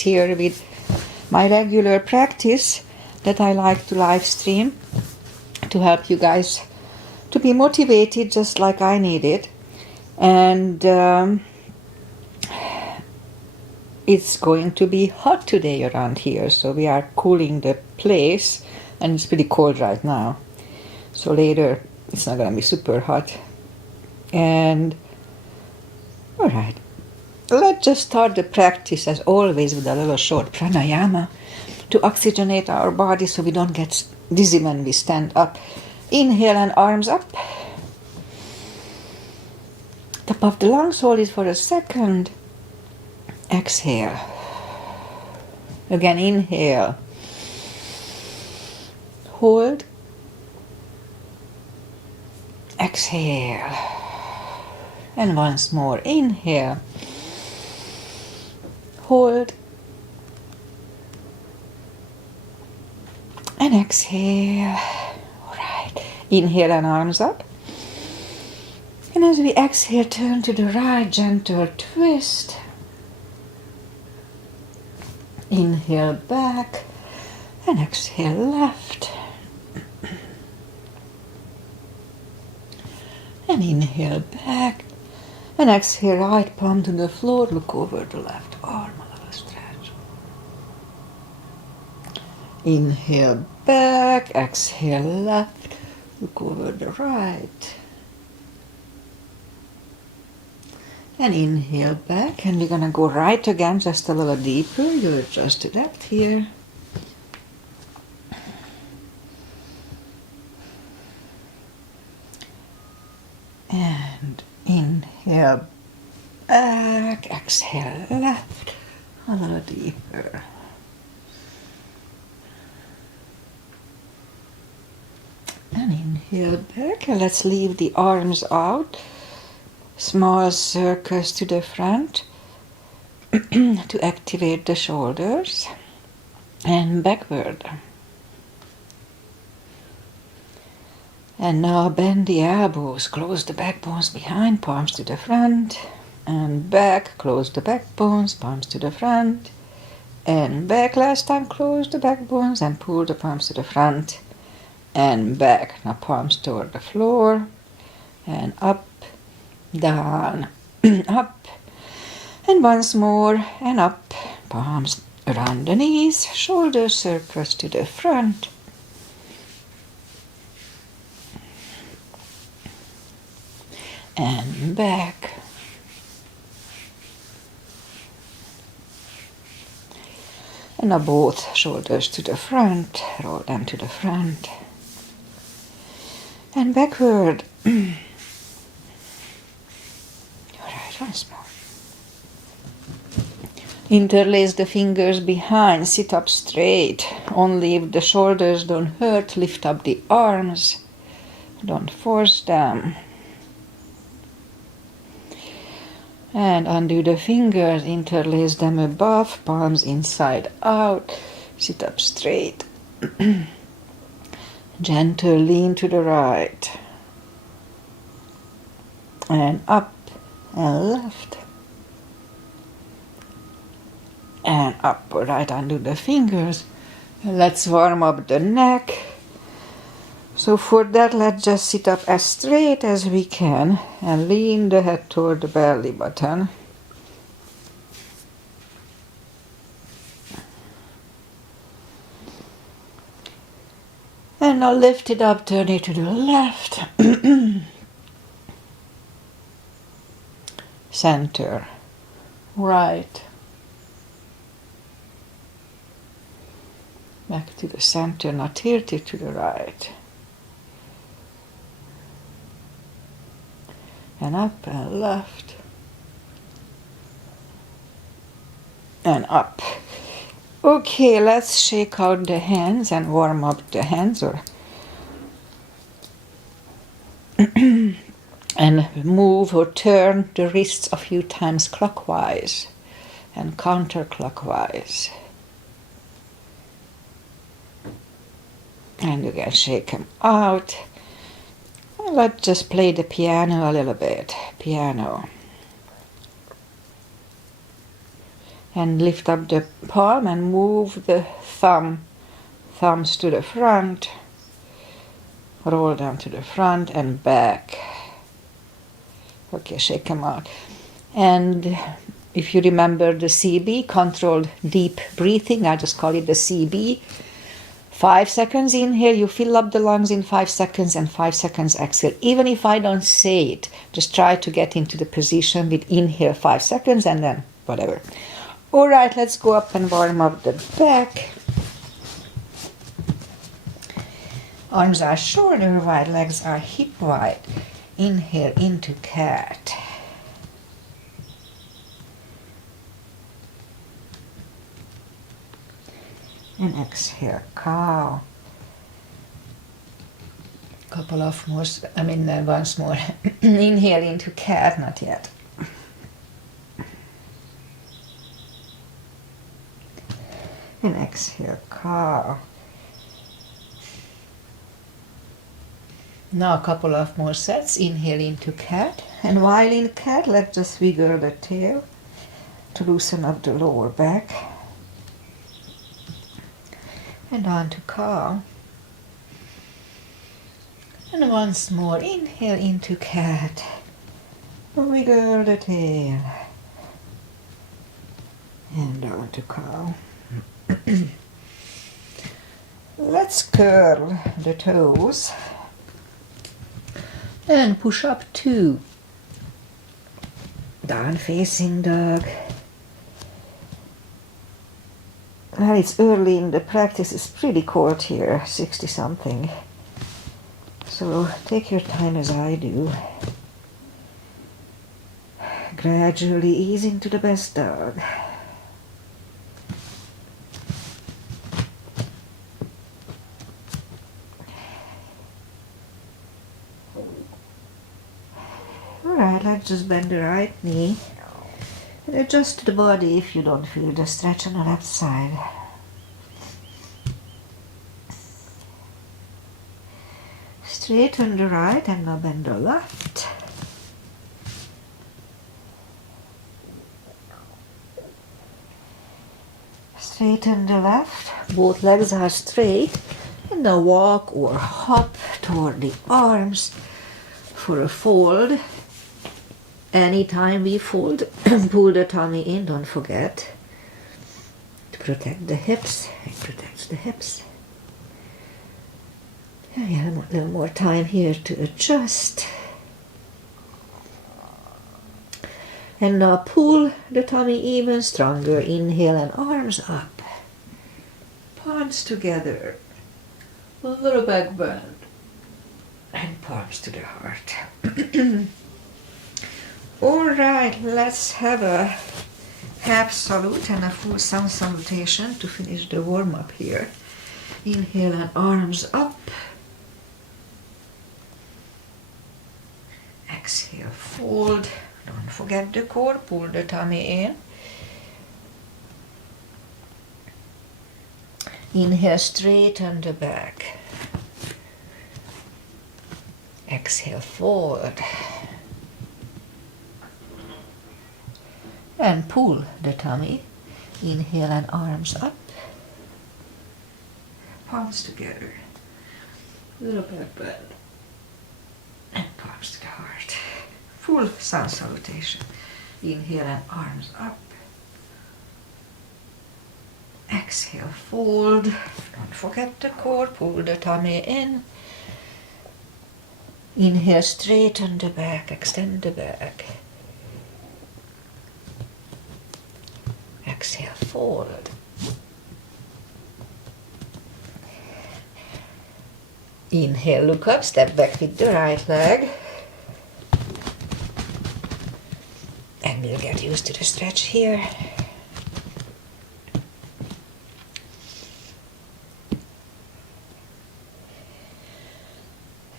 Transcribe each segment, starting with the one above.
here with my regular practice that I like to live stream to help you guys to be motivated just like I need it. And it's going to be hot today around here, so we are cooling the place, and it's pretty cold right now. So later it's not going to be super hot. And alright, let's just start the practice as always with a little short pranayama to oxygenate our body so we don't get dizzy when we stand up. Inhale and arms up. Top of the lungs, hold it for a second. Exhale. Again, inhale. Hold. Exhale. And once more, inhale. Hold. And exhale. All right. Inhale and arms up. And as we exhale, turn to the right, gentle twist. Inhale back and exhale left. And inhale back and exhale right palm to the floor. Look over the left arm, a little stretch. Inhale back, exhale left. Look over the right. And inhale back, and we're gonna go right again, just a little deeper. You adjust the depth here. And inhale back, exhale left, a little deeper. And inhale back, and let's leave the arms out. Small circles to the front to activate the shoulders and backward. And now bend the elbows, close the backbones behind, palms to the front and back, close the backbones, palms to the front and back. Last time, close the backbones and pull the palms to the front and back. Now palms toward the floor and up, down, up, and once more, and up, palms around the knees, shoulder circles to the front, and back, and now both shoulders to the front, roll them to the front, and backward. Once more. Interlace the fingers behind, sit up straight. Only if the shoulders don't hurt, lift up the arms. Don't force them. And undo the fingers, interlace them above, palms inside out. Sit up straight. Gentle lean to the right. And up. And left and up, right, undo the fingers. Let's warm up the neck. So for that, let's just sit up as straight as we can and lean the head toward the belly button. And now lift it up, turn it to the left. Center, right, back to the center, now tilt it to the right, and up and left, and up. Okay, let's shake out the hands and warm up the hands, or and move or turn the wrists a few times clockwise and counterclockwise. And you can shake them out. And let's just play the piano a little bit. Piano. And lift up the palm and move the thumbs to the front. Roll down to the front and back. Okay, shake them out. And if you remember the CB, controlled deep breathing, I just call it the CB. 5 seconds inhale, you fill up the lungs in 5 seconds, and 5 seconds exhale. Even if I don't say it, just try to get into the position with inhale 5 seconds and then whatever. All right, let's go up and warm up the back. Arms are shoulder wide, legs are hip wide. Inhale into cat. And exhale, cow. Couple of more, once more. Inhale into cat, not yet. And exhale, cow. Now a couple of more sets. Inhale into cat. And while in cat, let's just wiggle the tail to loosen up the lower back. And on to cow. And once more, inhale into cat. Wiggle the tail. And on to cow. Let's curl the toes. And push up 2. Down facing dog. Well, it's early in the practice. It's pretty cold here, 60 something. So take your time as I do. Gradually ease into the best dog. Alright, let's just bend the right knee. And adjust the body if you don't feel the stretch on the left side. Straighten the right and now bend the left. Straighten the left. Both legs are straight. And now walk or hop toward the arms for a fold. Anytime we fold, pull the tummy in, don't forget to protect the hips. It protects the hips. Yeah, a little more time here to adjust. And now pull the tummy even stronger. Inhale and arms up. Palms together. A little back bend. And palms to the heart. Alright, let's have a half salute and a full sun salutation to finish the warm-up here. Inhale and arms up. Exhale, fold. Don't forget the core, pull the tummy in. Inhale, straighten the back. Exhale, fold. And pull the tummy. Inhale and arms up. Palms together. Little back bend. And palms to the heart. Full sun salutation. Inhale and arms up. Exhale, fold. Don't forget the core. Pull the tummy in. Inhale, straighten the back. Extend the back. Exhale, fold. Inhale, look up, step back with the right leg. And we'll get used to the stretch here.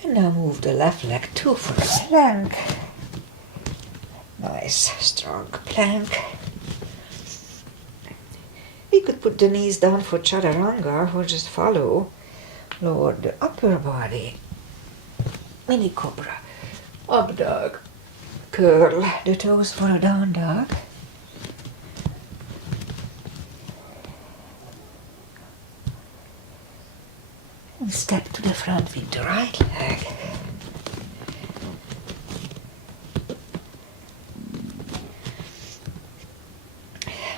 And now move the left leg 2 for a plank. Nice, strong plank. We could put the knees down for chaturanga or just follow. Lower the upper body. Mini cobra. Up dog. Curl the toes for a down dog. And step to the front with the right leg.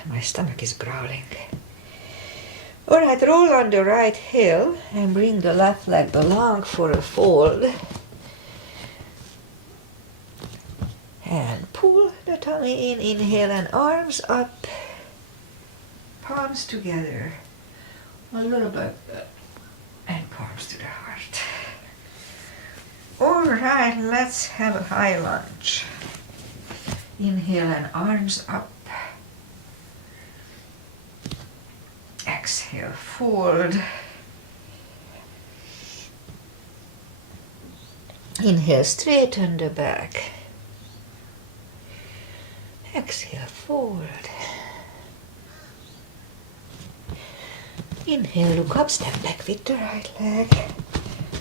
My stomach is growling. Alright, roll on the right heel and bring the left leg along for a fold. And pull the tummy in, inhale, and arms up, palms together, a little bit, and palms to the heart. Alright, let's have a high lunge. Inhale and arms up. Exhale, fold. Inhale, straighten the back. Exhale, forward. Inhale, look up, step back with the right leg.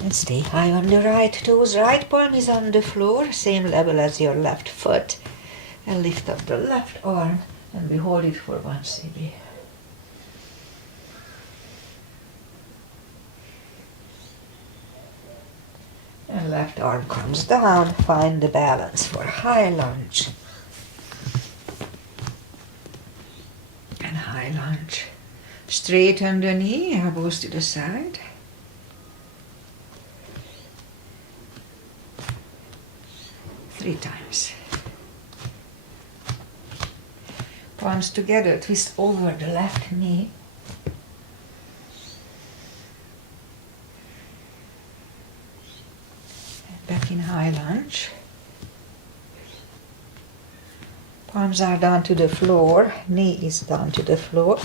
And stay high on the right toes. Right palm is on the floor, same level as your left foot. And lift up the left arm and we hold it for 1 CB. And left arm comes down, find the balance for high lunge. And high lunge. Straighten the knee, elbows to the side. Three times. Palms together, twist over the left knee. Back in high lunge. Palms are down to the floor, knee is down to the floor.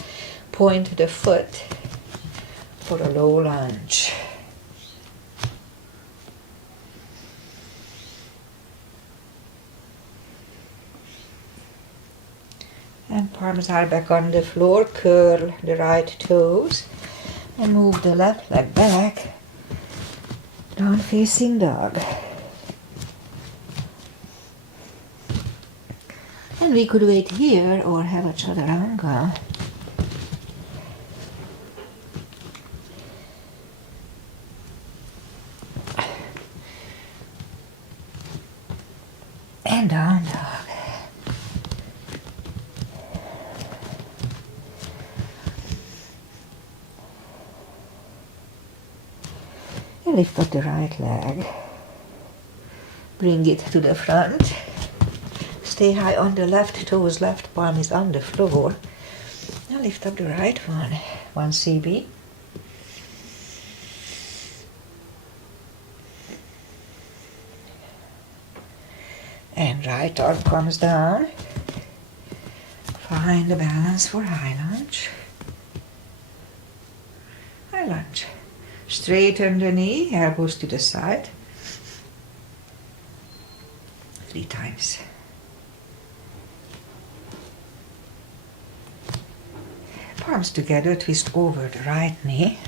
Point the foot for a low lunge. And palms are back on the floor, curl the right toes and move the left leg back. Down facing dog. And we could wait here or have a chaturanga. And down dog. And lift up the right leg. Bring it to the front. Stay high on the left toes, left palm is on the floor. Now lift up the right one. 1 CB. And right arm comes down. Find the balance for high lunge. High lunge. Straighten the knee, elbows to the side. 3 times. Palms together, twist over the right knee.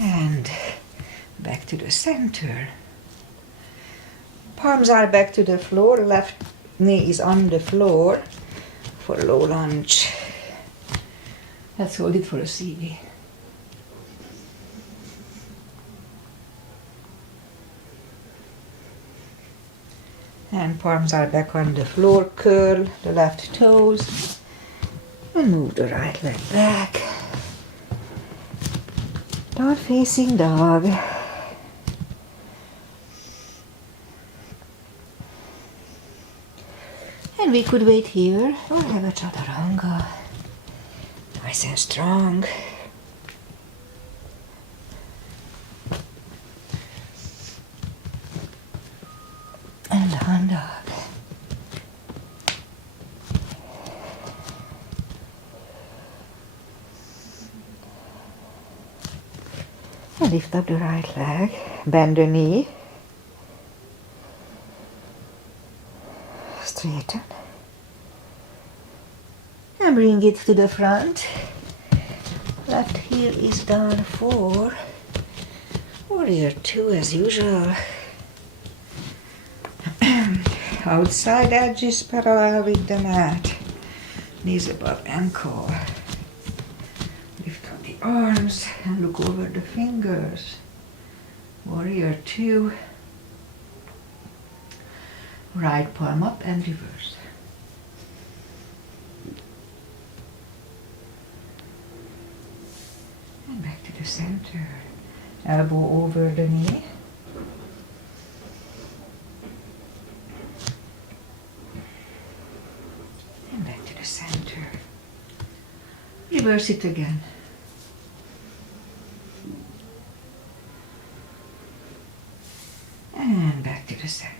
And back to the center. Palms are back to the floor, left knee is on the floor for low lunge. Let's hold it for a CB. And palms are back on the floor, curl the left toes and move the right leg back. Down facing dog. And we could wait here or have a chaturanga. Nice and strong. And down dog. And lift up the right leg, bend the knee. Straighten. And bring it to the front. Left heel is down 4. Warrior 2 as usual. outside edge is parallel with the mat. Knees above ankle. Lift up the arms and look over the fingers. Warrior 2. Right palm up and reverse. And back to the center. Elbow over the knee. And back to the center. Reverse it again. And back to the center.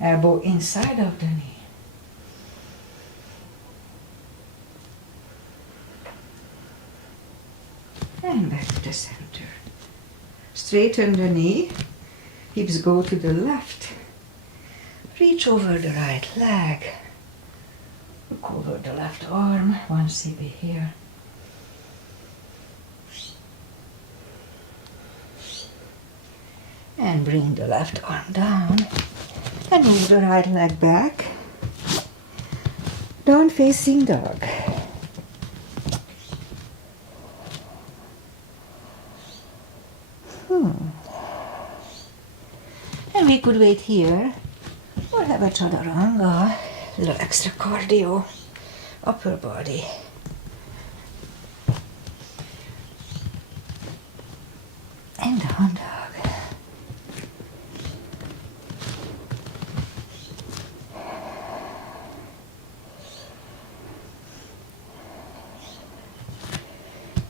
Elbow inside of the knee. And back to the center. Straighten the knee. Hips go to the left. Reach over the right leg. Look over the left arm. One CB here. And bring the left arm down. And move the right leg back. Down facing dog. And we could wait here or have a chaturanga, a little extra cardio, upper body. And down dog.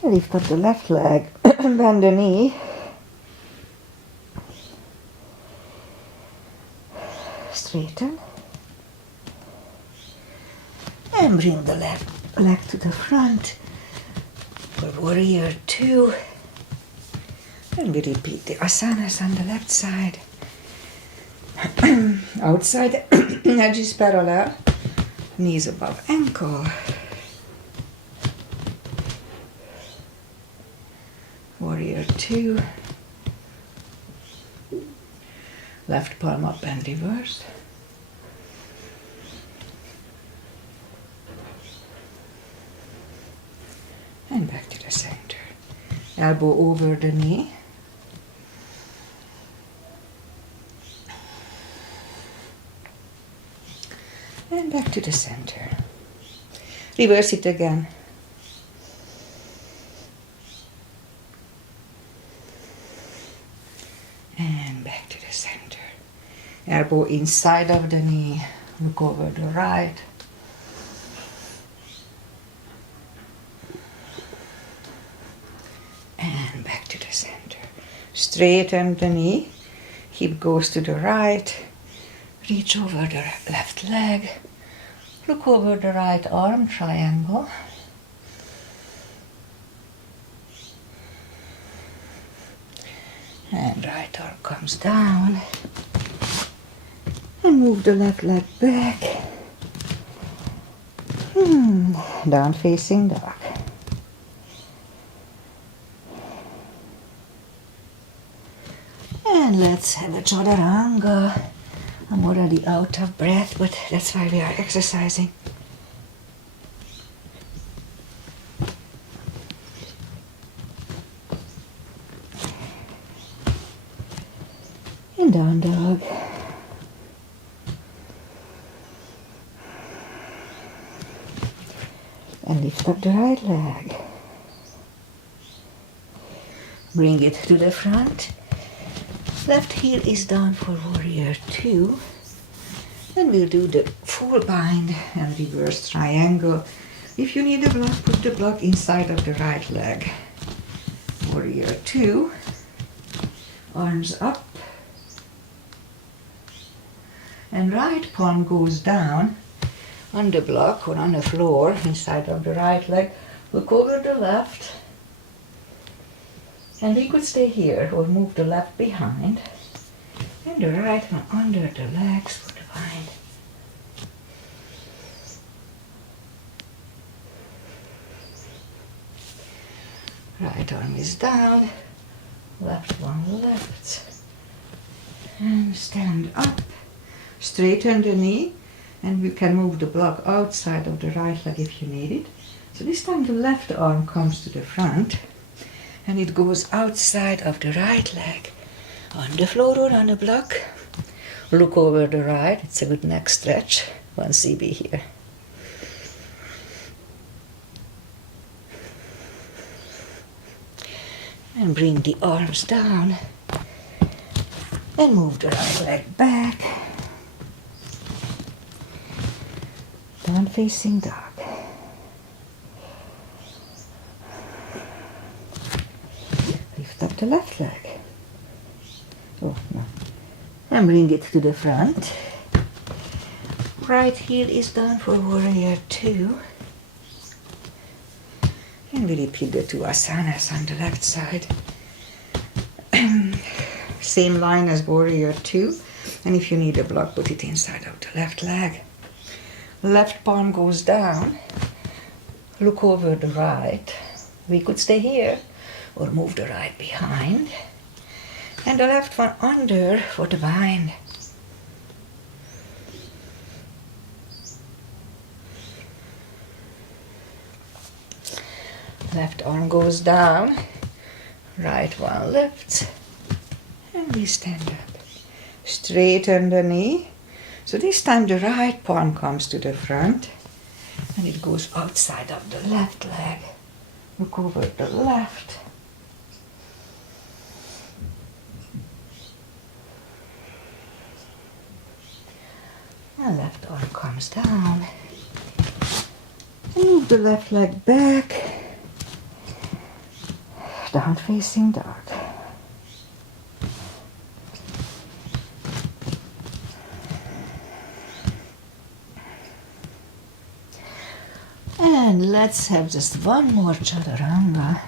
Lift up the left leg, bend the knee. Straighten. And bring the left leg to the front for warrior 2. And we repeat the asanas on the left side. Outside edge is parallel. Knees above ankle. Warrior 2. Left palm up and reverse. And back to the center. Elbow over the knee. And back to the center. Reverse it again. And back to the center. Elbow inside of the knee. Look over the right. And back to the center. Straighten the knee. Hip goes to the right. Reach over the left leg. Look over the right arm, triangle. And right arm comes down. And move the left leg back. Down facing dog. And let's have a chaturanga. I'm already out of breath, but that's why we are exercising. And down dog. And lift up the right leg. Bring it to the front. Left heel is down for warrior 2. Then we'll do the full bind and reverse triangle. If you need a block, put the block inside of the right leg. Warrior 2. Arms up. And right palm goes down on the block or on the floor inside of the right leg. Look over the left. And we could stay here or move the left behind. And the right one under the legs for the bind. Right arm is down. Left one left. And stand up. Straighten the knee, and we can move the block outside of the right leg if you need it. So this time the left arm comes to the front, and it goes outside of the right leg on the floor or on the block. Look over the right, it's a good neck stretch. 1 CB here. And bring the arms down and move the right leg back. Down facing dog. Lift up the left leg. Oh, no. And bring it to the front. Right heel is down for warrior 2. And we repeat the 2 asanas on the left side. Same line as warrior 2. And if you need a block, put it inside of the left leg. Left palm goes down. Look over the right. We could stay here or move the right behind. And the left one under for the bind. Left arm goes down, right one lifts, and we stand up. Straighten the knee. So this time the right palm comes to the front, and it goes outside of the left leg. Look over the left. And left arm comes down. And move the left leg back. Down facing dog. And let's have just one more chaturanga.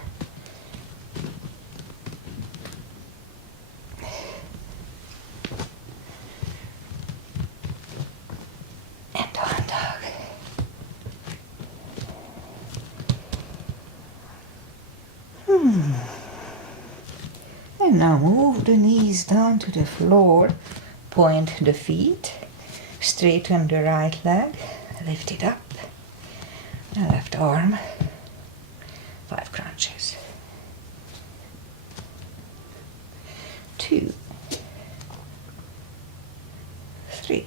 And down dog. And now move the knees down to the floor, point the feet, straighten the right leg, lift it up, and left arm, 5 crunches. 2, 3,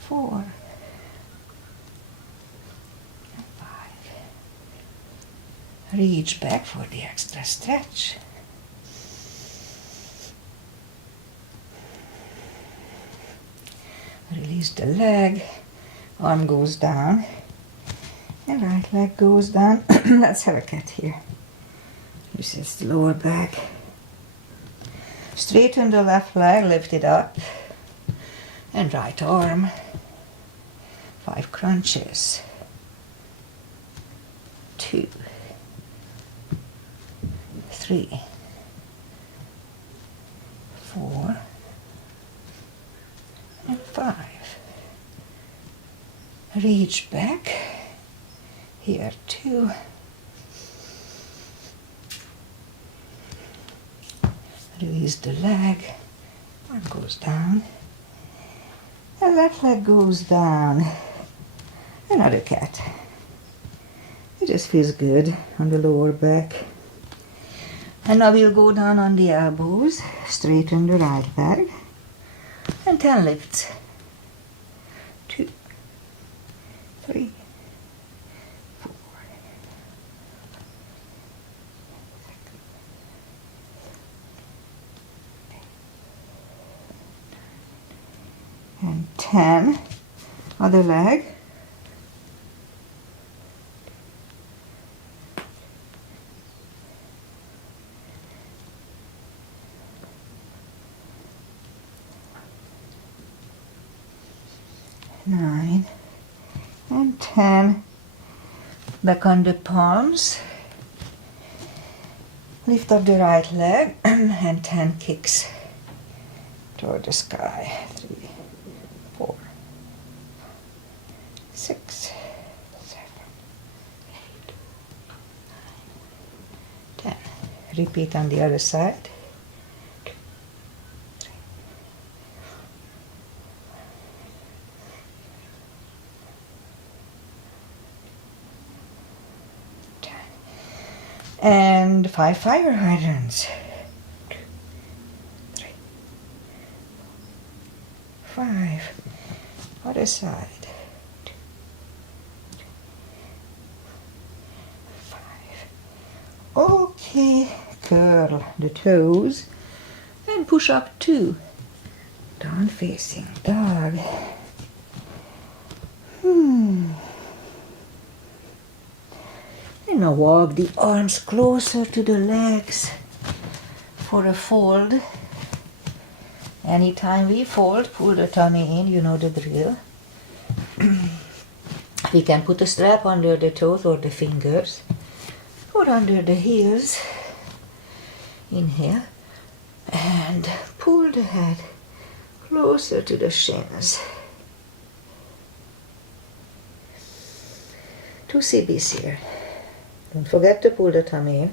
4, and 5. Reach back for the extra stretch. Release the leg, arm goes down, and right leg goes down. Let's have a cat here. This is the lower back. Straighten the left leg, lift it up, and right arm, 5 crunches. 2, 3, 4, and 5. Reach back. Here 2. Release the leg. Arm goes down. The left leg goes down. Another cat. It just feels good on the lower back. And now we'll go down on the elbows, straighten the right leg, and 10 lifts. 2, 3, 4, 6, 7, 8, 9, and 10. Other leg. 9 and 10. Back on the palms. Lift up the right leg and 10 kicks toward the sky. 3, 4, 6, 7, 8, 9, 10. Repeat on the other side. 2, 3, And 5 fire hydrants. 2, 3, 5. Other side. 2, 5. Okay, curl the toes and push up 2. Down facing dog. And now walk the arms closer to the legs for a fold. Anytime we fold, pull the tummy in, you know the drill. We can put a strap under the toes or the fingers or under the heels. Inhale and pull the head closer to the shins. 2 CBs here. Don't forget to pull the tummy in.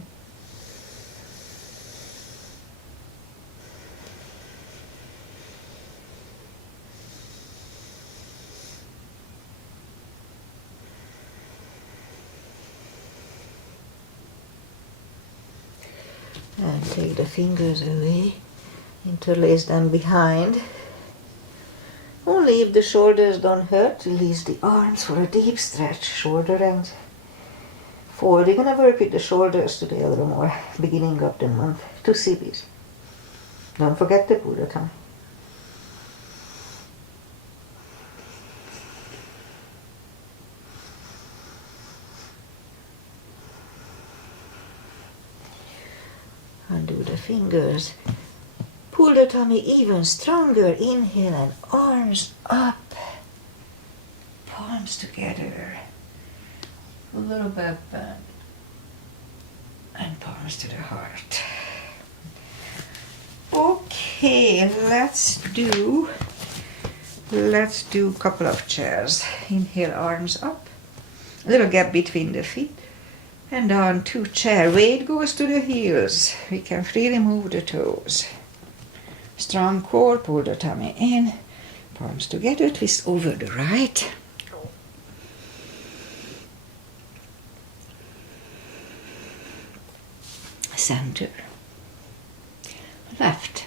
And take the fingers away, interlace them behind. Only if the shoulders don't hurt, release the arms for a deep stretch, shoulder and fold. We're gonna work with the shoulders today a little more, beginning of the month. 2 CBs. Don't forget to pull the tongue. Undo the fingers. Pull the tummy even stronger. Inhale and arms up. Palms together. A little back bend. And palms to the heart. Okay, let's do a couple of chairs. Inhale, arms up. A little gap between the feet. And on 2 chair. Weight goes to the heels. We can freely move the toes. Strong core, pull the tummy in. Palms together, twist over the right. Center. Left.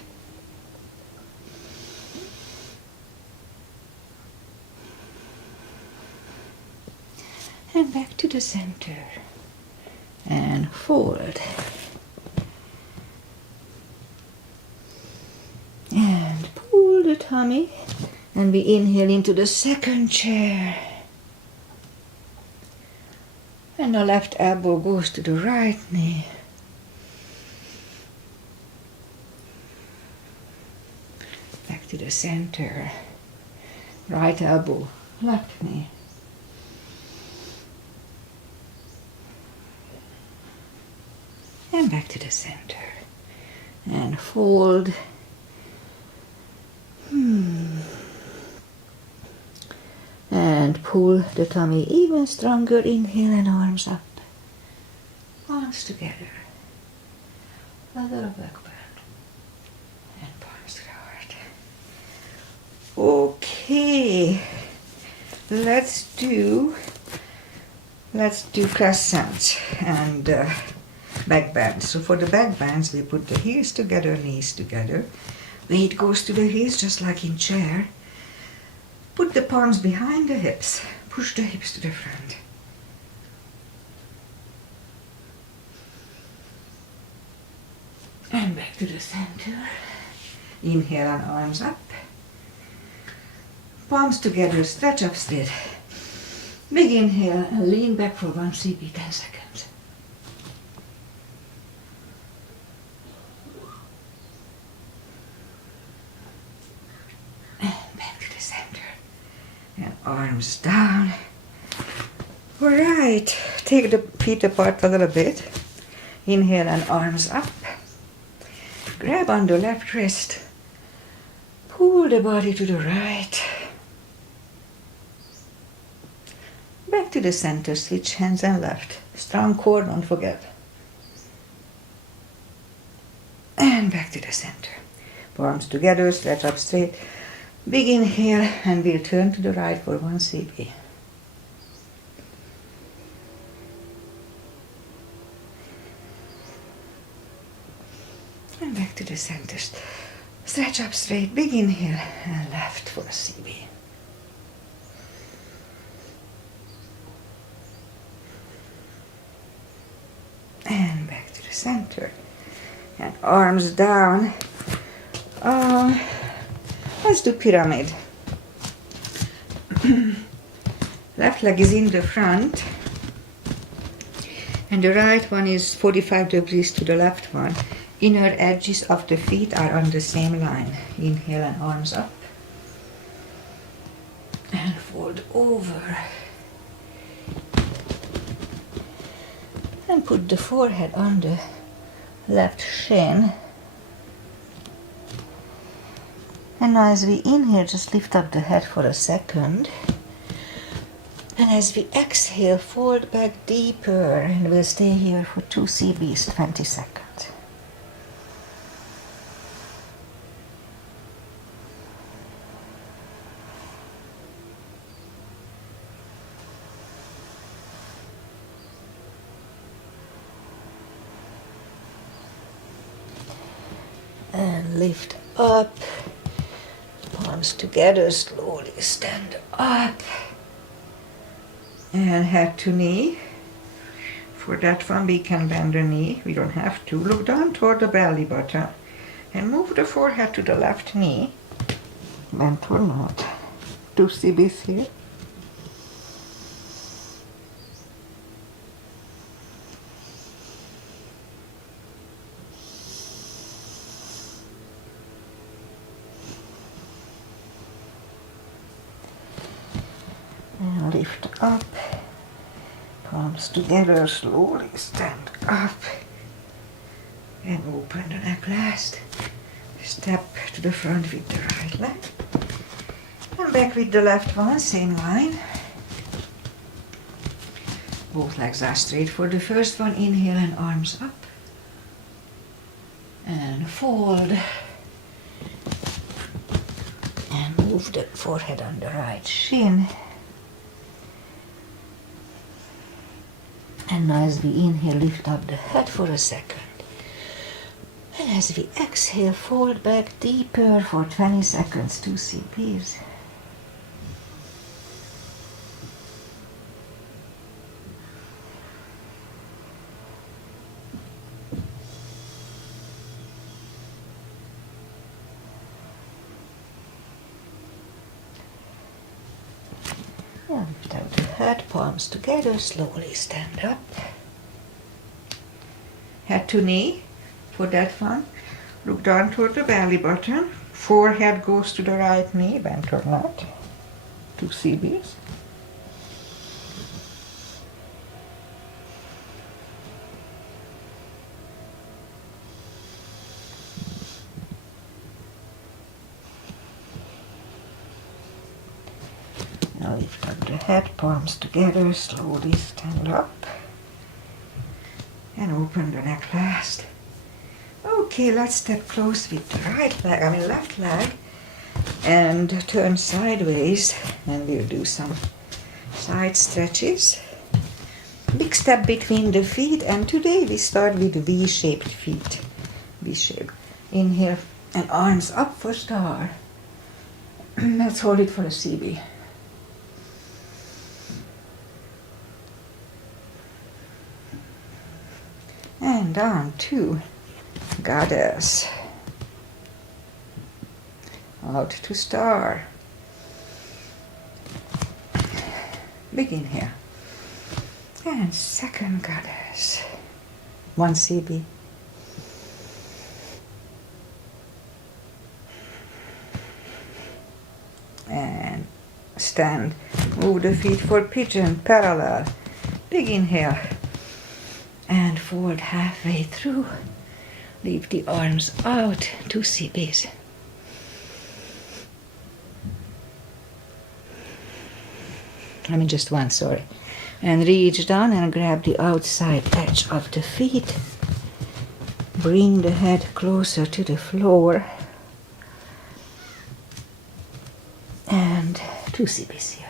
And back to the center. And forward. And pull the tummy. And we inhale into the second chair. And the left elbow goes to the right knee. Back to the center. Right elbow, left knee. And back to the center. And fold. And pull the tummy even stronger. Inhale and arms up. Arms together. A little back bend. And palms to the heart. Okay. Let's do crescents and back bends. So for the back bends, we put the heels together, knees together. Weight goes to the heels just like in chair. Put the palms behind the hips. Push the hips to the front. And back to the center. Inhale and arms up. Palms together, stretch up straight. Big inhale and lean back for 1 CP, 10 seconds. And arms down. All right, take the feet apart a little bit. Inhale and arms up. Grab on the left wrist. Pull the body to the right. Back to the center, switch hands and left. Strong core, don't forget. And back to the center. Palms together, stretch up straight. Big inhale, and we'll turn to the right for 1 CP. center. Stretch up straight, big inhale, and left for a CB. And back to the center. And arms down. Let's do pyramid. Left leg is in the front. And the right one is 45 degrees to the left one. Inner edges of the feet are on the same line. Inhale and arms up. And fold over. And put the forehead on the left shin. And now as we inhale, just lift up the head for a second. And as we exhale, fold back deeper, and we'll stay here for 2 CBs, 20 seconds. And lift up, palms together, slowly stand up. And head to knee. For that one, we can bend the knee. We don't have to. Look down toward the belly button. And move the forehead to the left knee. Bend or not. 2 CBs here. And lift up. Palms together, slowly stand up. And open the neck last. Step to the front with the right leg. And back with the left one, same line. Both legs are straight for the first one. Inhale and arms up. And fold. And move the forehead on the right shin. And now as we inhale, lift up the head for a second. And as we exhale, fold back deeper for 20 seconds, 2 CBs. And lift out the head, palms together, slowly stand up. Head to knee for that one. Look down toward the belly button. Forehead goes to the right knee, bent or not. 2 CBs. Now lift up the head, palms together, slowly stand up. And open the neck last. Okay, let's step close with the left leg. And turn sideways. And we'll do some side stretches. Big step between the feet. And today we start with V-shaped feet. V-shape. Inhale and arms up for star. Let's hold it for a CB. And down to goddess. Out to star. Big inhale. And second goddess. 1 CB. And stand. Move the feet for pigeon, parallel. Big inhale. And fold halfway through. Leave the arms out, 2 CBs. Just 1, sorry. And reach down and grab the outside edge of the feet. Bring the head closer to the floor. And 2 CBs here.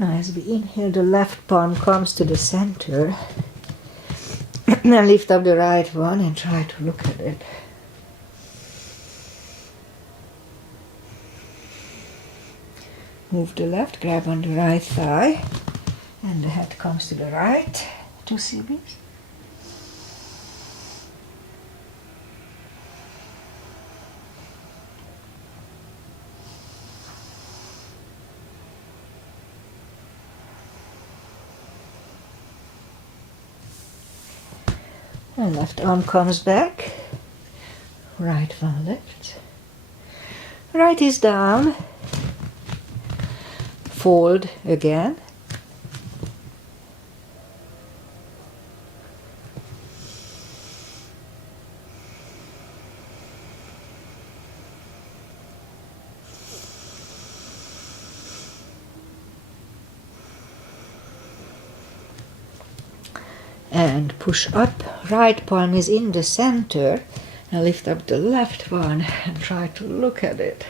Now as we inhale, the left palm comes to the center. Now lift up the right one and try to look at it. Move the left, grab on the right thigh, and the head comes to the right. 2 CBs. And left arm comes back, right one lifts. Right is down, fold again. And push up, right palm is in the center. Now lift up the left one and try to look at it.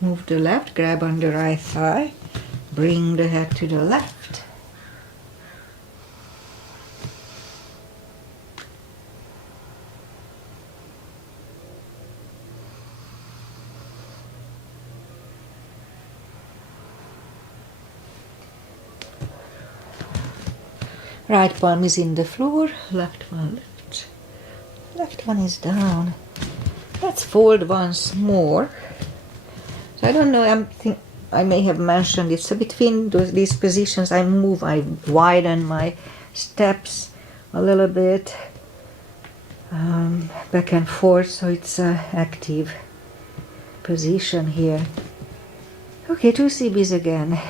Move the left, grab on the right thigh, bring the head to the left. Right palm is in the floor, left one lifts. Left one is down. Let's fold once more. So I don't know, I may have mentioned it. So between these positions I move, I widen my steps a little bit back and forth, so it's an active position here. Okay, 2 CBs again.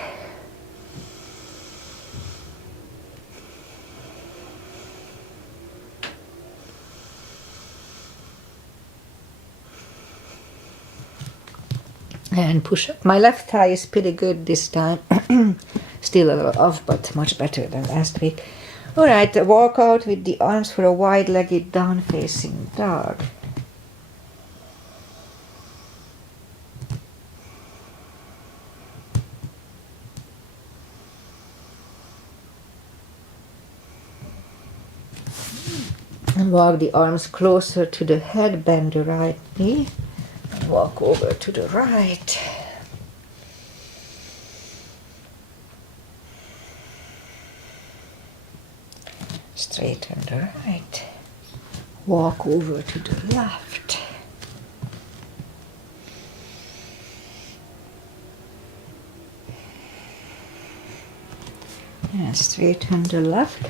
And push up. My left thigh is pretty good this time. Still a little off, but much better than last week. Alright, walk out with the arms for a wide-legged down-facing dog. And walk the arms closer to the head, bend the right knee. Walk over to the right. Straighten the right. Walk over to the left. And straighten the left.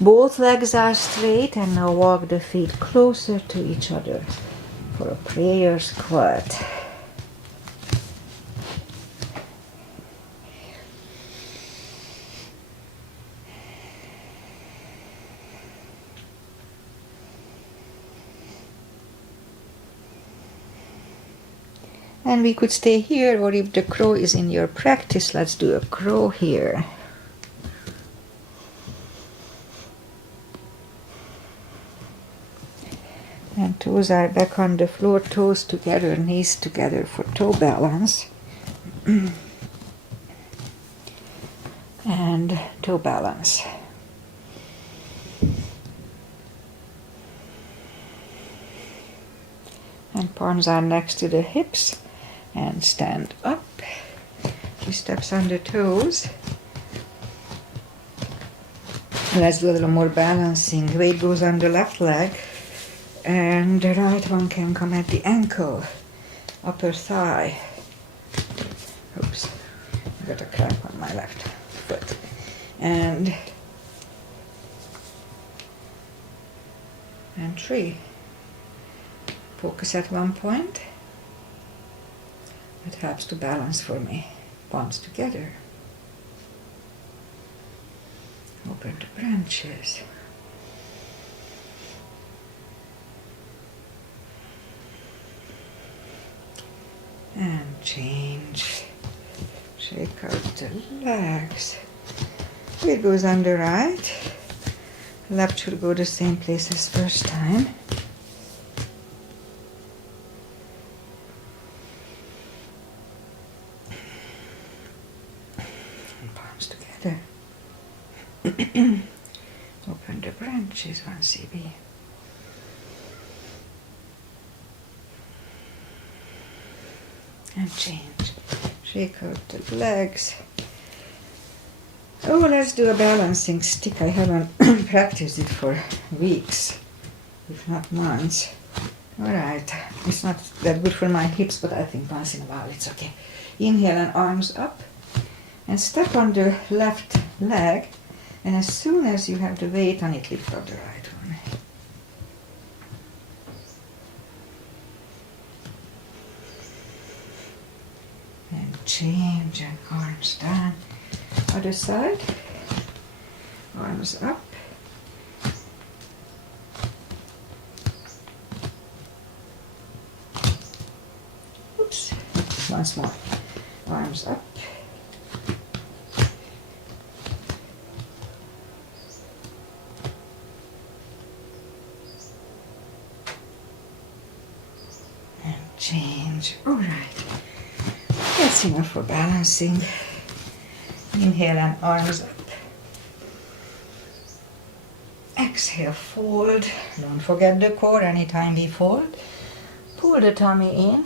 Both legs are straight, and now walk the feet closer to each other for a prayer squat. And we could stay here, or if the crow is in your practice, let's do a crow here. And toes are back on the floor, toes together, knees together for toe balance. And toe balance. And palms are next to the hips. And stand up. 2 steps on the toes. Let's do a little more balancing. Weight goes on the left leg. And the right one can come at the ankle, upper thigh. Oops, I got a cramp on my left foot. And 3. Focus at one point. It helps to balance for me. Palms together. Open the branches. And change. Shake out the legs. It goes on the right. Left should go the same place as first time. open the branches, 1 cb. And change. Shake out the legs. Oh, let's do a balancing stick. I haven't practiced it for weeks, if not months. Alright, it's not that good for my hips, but I think once in a while it's okay. Inhale and arms up. And step on the left leg. And as soon as you have the weight on it, lift up the right one. And change and arms down. Other side. Arms up. Oops. Once more. Arms up. And change. All right. That's enough for balancing. Inhale and arms up. Exhale, fold. Don't forget the core anytime we fold. Pull the tummy in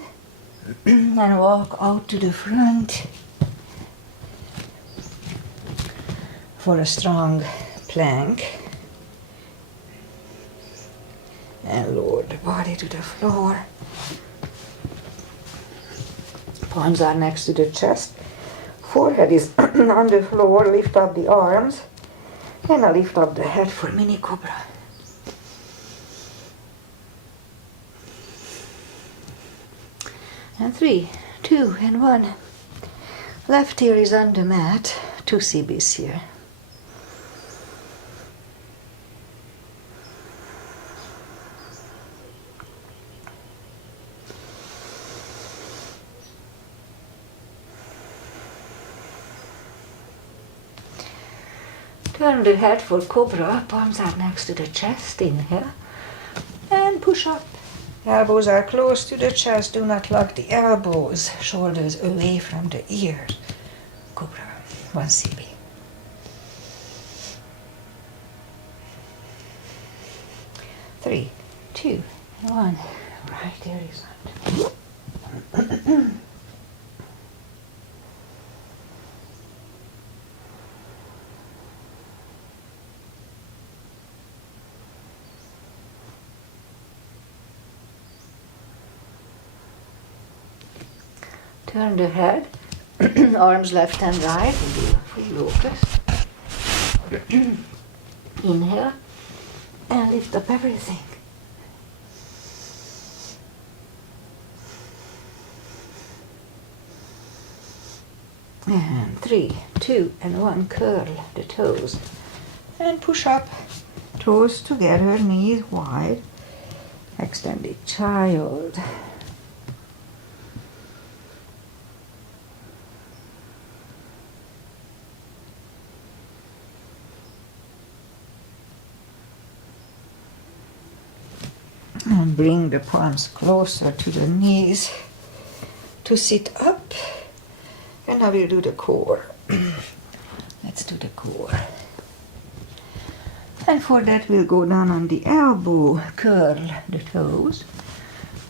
and walk out to the front for a strong plank. And lower the body to the floor. Palms are next to the chest. Forehead is on the floor. Lift up the arms. And I lift up the head for mini cobra. And 3, 2, and 1. Left ear is on the mat. 2 cb's here. Turn the head for cobra, palms are next to the chest, inhale, and push up. Elbows are close to the chest, do not lock the elbows, shoulders away from the ears. Cobra, 1 cb. Three, 2, 1. Right there is on. Turn the head, arms left and right, and do a full locust. Inhale, and lift up everything. And 3, 2, and 1, curl the toes. And push up, toes together, knees wide. Extended child. And bring the palms closer to the knees to sit up. And I will do the core. Let's do the core. And for that we'll go down on the elbow, curl the toes,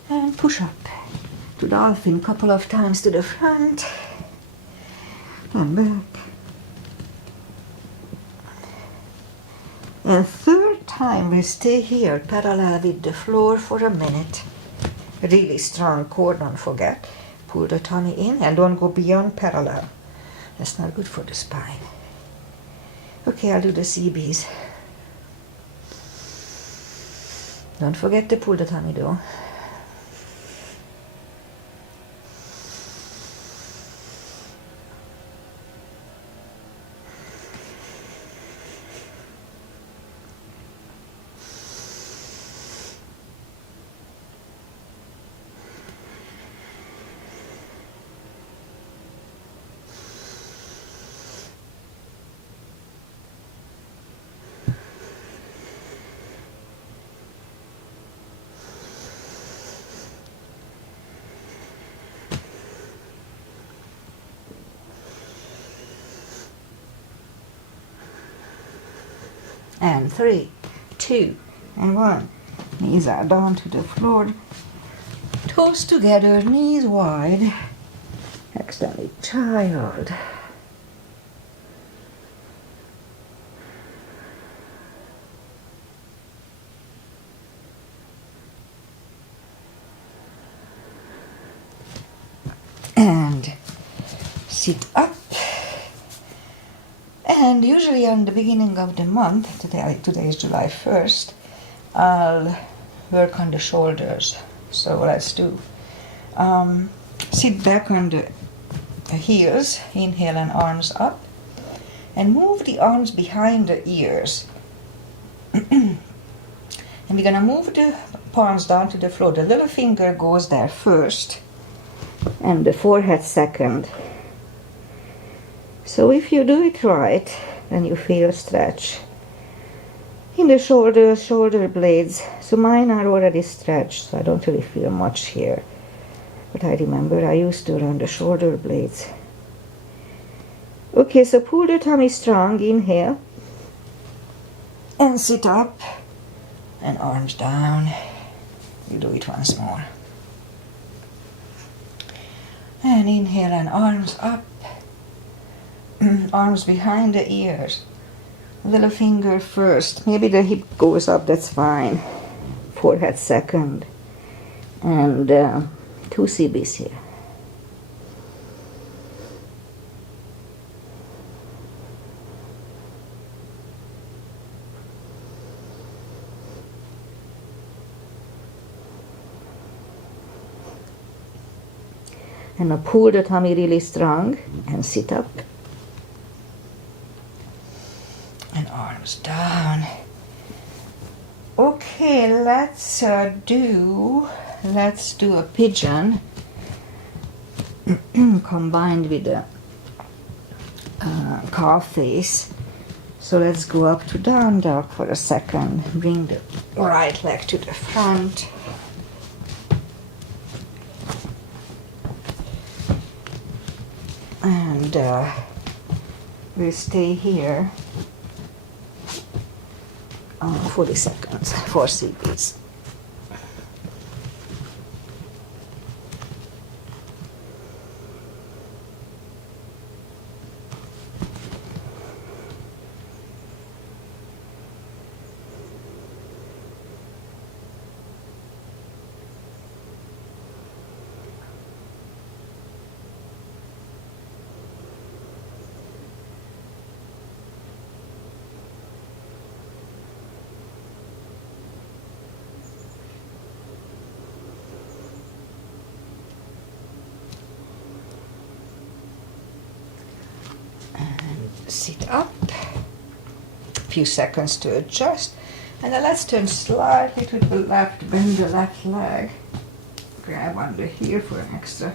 and push up to dolphin a couple of times to the front and back. And third time we'll stay here parallel with the floor for a minute. Really strong core, don't forget. Pull the tummy in and don't go beyond parallel. That's not good for the spine. Okay, I'll do the CBs. Don't forget to pull the tummy though. And 3, 2, and 1. Knees are down to the floor. Toes together, knees wide. Extended child. And sit up. And usually on the beginning of the month, today is July 1st, I'll work on the shoulders. So let's do. Sit back on the heels, inhale and arms up, and move the arms behind the ears. And we're gonna move the palms down to the floor. The little finger goes there first, and the forehead second. So if you do it right, then you feel a stretch in the shoulders, shoulder blades. So mine are already stretched, so I don't really feel much here. But I remember I used to run the shoulder blades. Okay, so pull the tummy strong, inhale. And sit up. And arms down. You do it once more. And inhale and arms up. Arms behind the ears. Little finger first. Maybe the hip goes up, that's fine. Forehead second. And 2 CBs here. And now pull the tummy really strong and sit up. And arms down. Okay, let's do a pigeon combined with a calf face. So let's go up to down dog for a second. Bring the right leg to the front. And we'll stay here 40 seconds, 4 CBs. Sit up, a few seconds to adjust, and then let's turn slightly to the left, bend the left leg, grab under here for an extra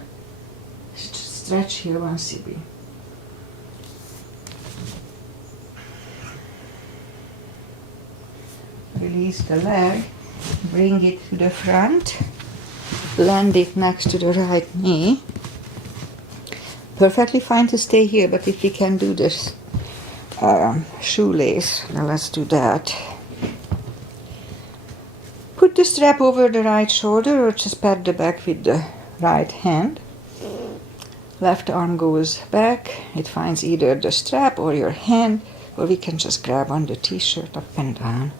stretch here, 1 CB. Release the leg, bring it to the front, land it next to the right knee. Perfectly fine to stay here, but if we can do this shoelace, now let's do that. Put the strap over the right shoulder or just pat the back with the right hand. Left arm goes back, it finds either the strap or your hand, or we can just grab on the t-shirt up and down.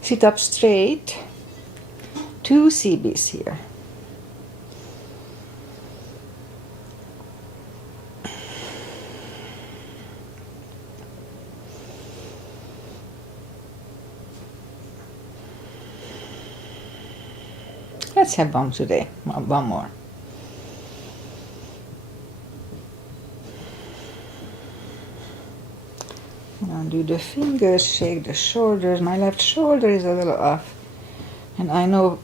Sit up straight, 2 CBs here. Let's have one today, one more. Now do the fingers, shake the shoulders. My left shoulder is a little off. And I know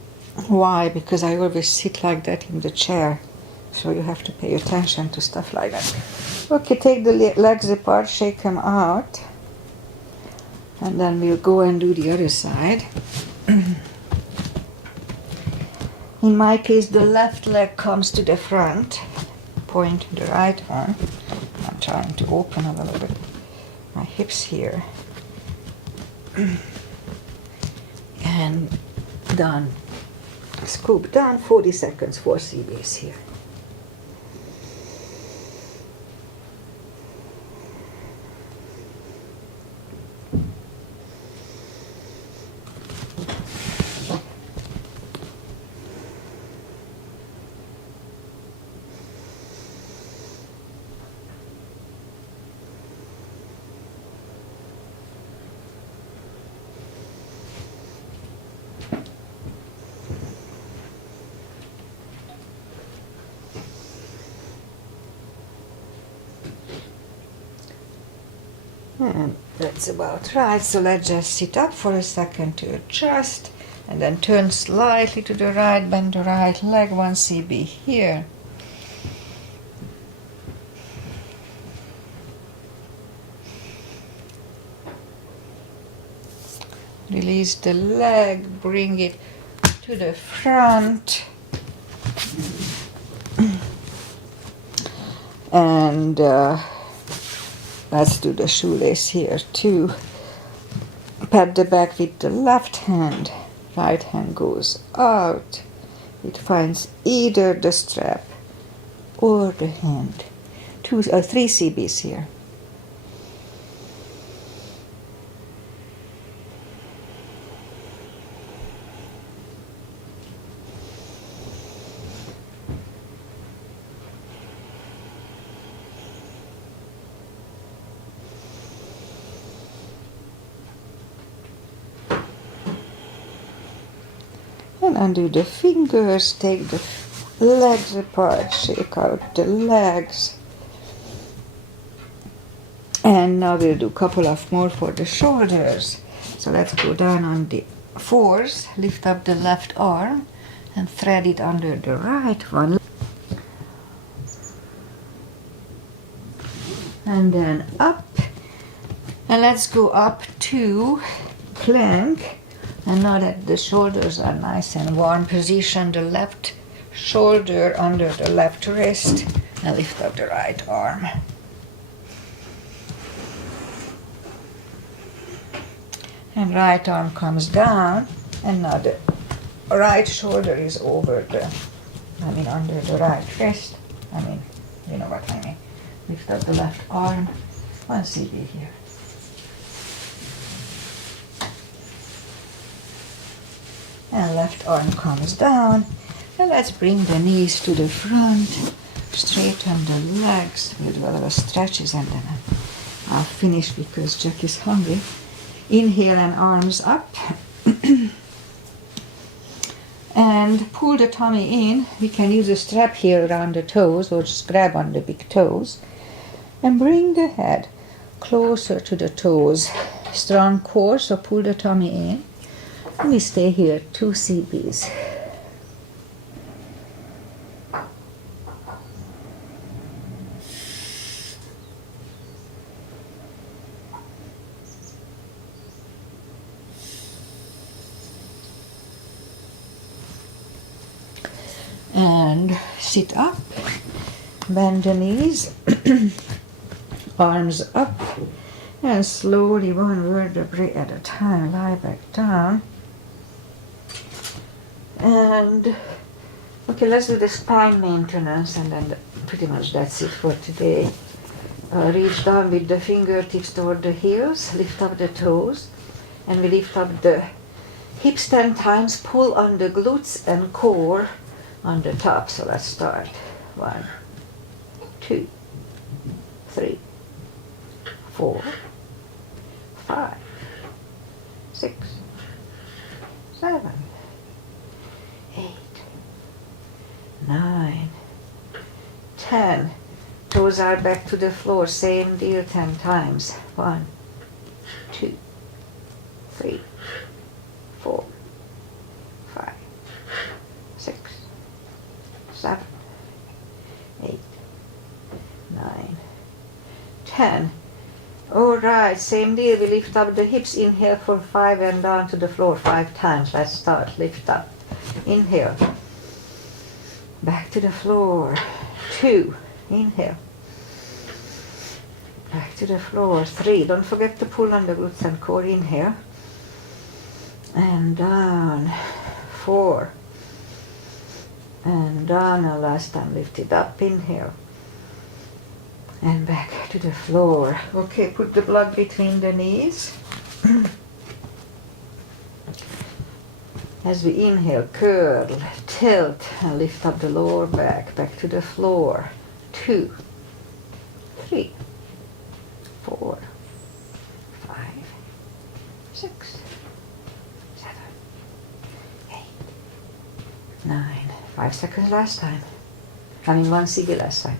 why, because I always sit like that in the chair. So you have to pay attention to stuff like that. Okay, take the legs apart, shake them out. And then we'll go and do the other side. In my case, the left leg comes to the front, point to the right one. I'm trying to open a little bit my hips here. And done. Scoop down, 40 seconds, 4 CBs here. And that's about right. So let's just sit up for a second to adjust, and then turn slightly to the right, bend the right leg, 1 CB here. Release the leg, bring it to the front. And let's do the shoelace here too. Pat the back with the left hand. Right hand goes out. It finds either the strap or the hand. 3 CBs here. And undo the fingers, take the legs apart, shake out the legs. And now we'll do a couple of more for the shoulders. So let's go down on the 4s, lift up the left arm and thread it under the right one. And then up. And let's go up to plank. And now that the shoulders are nice and warm, position the left shoulder under the left wrist and lift up the right arm. And right arm comes down, and now the right shoulder is under the right wrist. You know what I mean. Lift up the left arm, 1 CB here. And left arm comes down. And let's bring the knees to the front, straighten the legs, we'll do a lot of stretches, and then I'll finish because Jack is hungry. Inhale and arms up. And pull the tummy in. We can use a strap here around the toes or just grab on the big toes. And bring the head closer to the toes. Strong core, so pull the tummy in. And we stay here, 2 CBs. And sit up, bend the knees, arms up, and slowly 1 vertebrae at a time lie back down. And okay, let's do the spine maintenance, and then pretty much that's it for today. Reach down with the fingertips toward the heels, lift up the toes, and we lift up the hips 10 times, pull on the glutes and core on the top. So let's start. 1, 2, 3, 4, 5, 6, 7, 8, 9, 10. Toes are back to the floor. Same deal 10 times. 1, 2, 3, 4, 5, 6, 7, 8, 9, 10. All right, same deal. We lift up the hips. Inhale for 5 and down to the floor 5 times. Let's start. Lift up. Inhale. Back to the floor. 2. Inhale. Back to the floor. 3. Don't forget to pull on the glutes and core. Inhale. and down, 4, and down, and last time lift it up, inhale, and back to the floor. Okay, put the blood between the knees. As we inhale, curl, tilt, and lift up the lower back to the floor. 2, 3, 4, 5, 6, 7, 8, 9. 5 seconds last time. 1 CB last time.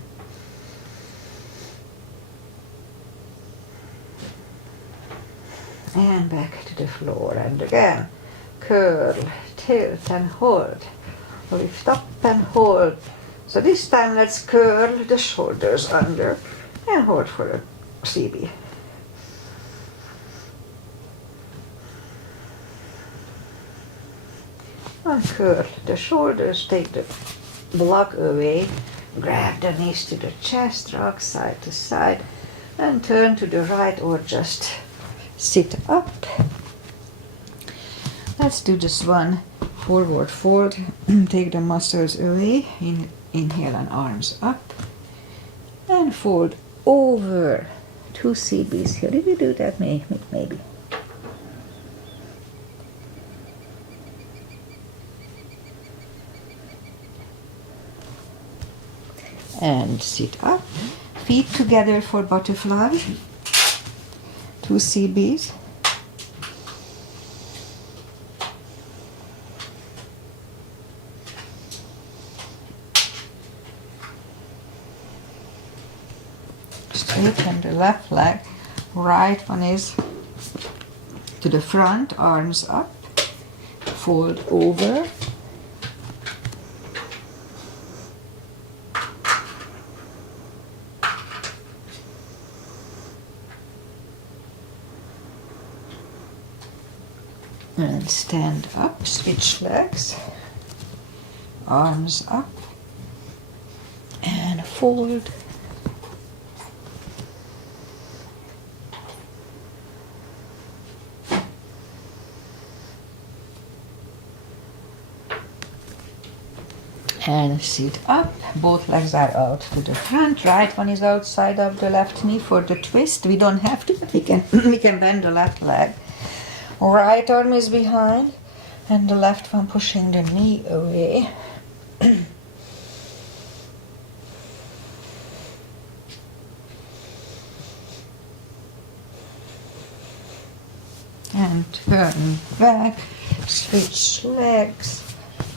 And back to the floor, and again. Curl, tilt, and hold. Lift up and hold. So this time let's curl the shoulders under and hold for a CB. Uncurl the shoulders, take the block away, grab the knees to the chest, rock side to side, and turn to the right or just sit up. Let's do just one forward fold. Take the muscles away. Inhale and arms up. And fold over. 2 CBs here. Did you do that? Maybe. And sit up. Feet together for butterfly. 2 CBs. Straighten the left leg, right one is to the front, arms up, fold over, and stand up, switch legs, arms up, and fold. And sit up, both legs are out to the front, right one is outside of the left knee for the twist. We don't have to, but we can bend the left leg. Right arm is behind, and the left one pushing the knee away. And turn back, switch legs.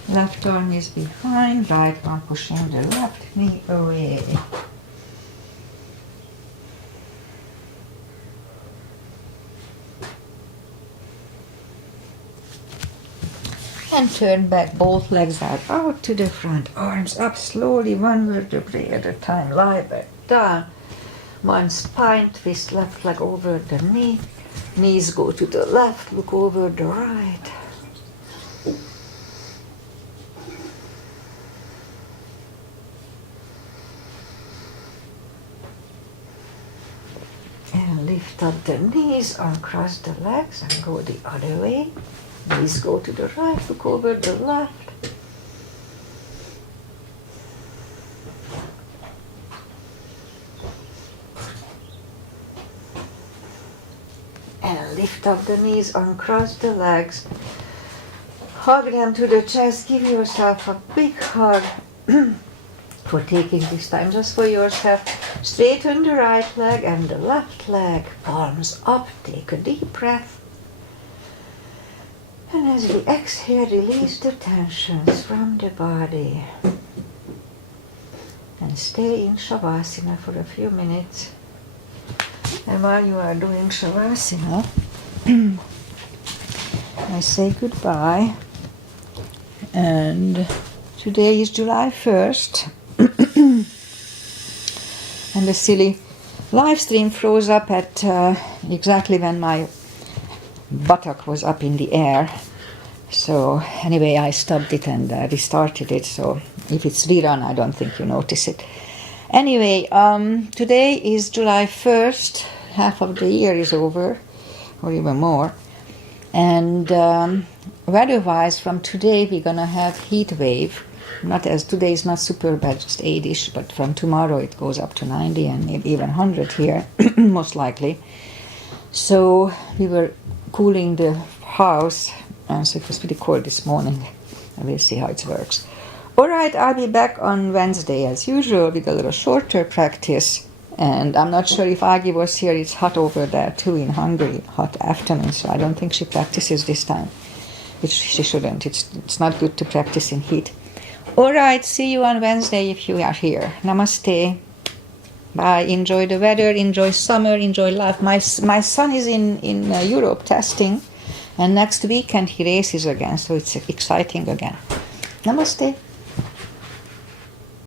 Left arm is behind, right one pushing the left knee away. And turn back, both legs are out to the front, arms up slowly, one vertebrae at a time, lie back down. One spine twist, left leg over the knee, knees go to the left, look over the right. And lift up the knees, uncross the legs and go the other way. Knees go to the right, look over the left. And lift up the knees, uncross the legs. Hug them to the chest, give yourself a big hug. For taking this time just for yourself. Straighten the right leg and the left leg, palms up, take a deep breath. And as we exhale, release the tensions from the body. And stay in Shavasana for a few minutes. And while you are doing Shavasana, I say goodbye. And today is July 1st. And the silly live stream froze up at exactly when my buttock was up in the air. So anyway, I stopped it and restarted it. So if it's rerun, I don't think you notice it. Anyway, today is July 1st. Half of the year is over, or even more. And weather-wise, from today we're gonna have heat wave. Not as today is not super bad, just 80ish, but from tomorrow it goes up to 90 and maybe even 100 here, most likely. So we were cooling the house, and so it was pretty cold this morning. We'll see how it works. All right, I'll be back on Wednesday as usual with a little shorter practice. And I'm not sure if Agi was here. It's hot over there too in Hungary, hot afternoon. So I don't think she practices this time, which she shouldn't. It's not good to practice in heat. All right, see you on Wednesday if you are here. Namaste. Bye. Enjoy the weather. Enjoy summer. Enjoy life. My son is in Europe testing, and next weekend he races again. So it's exciting again. Namaste.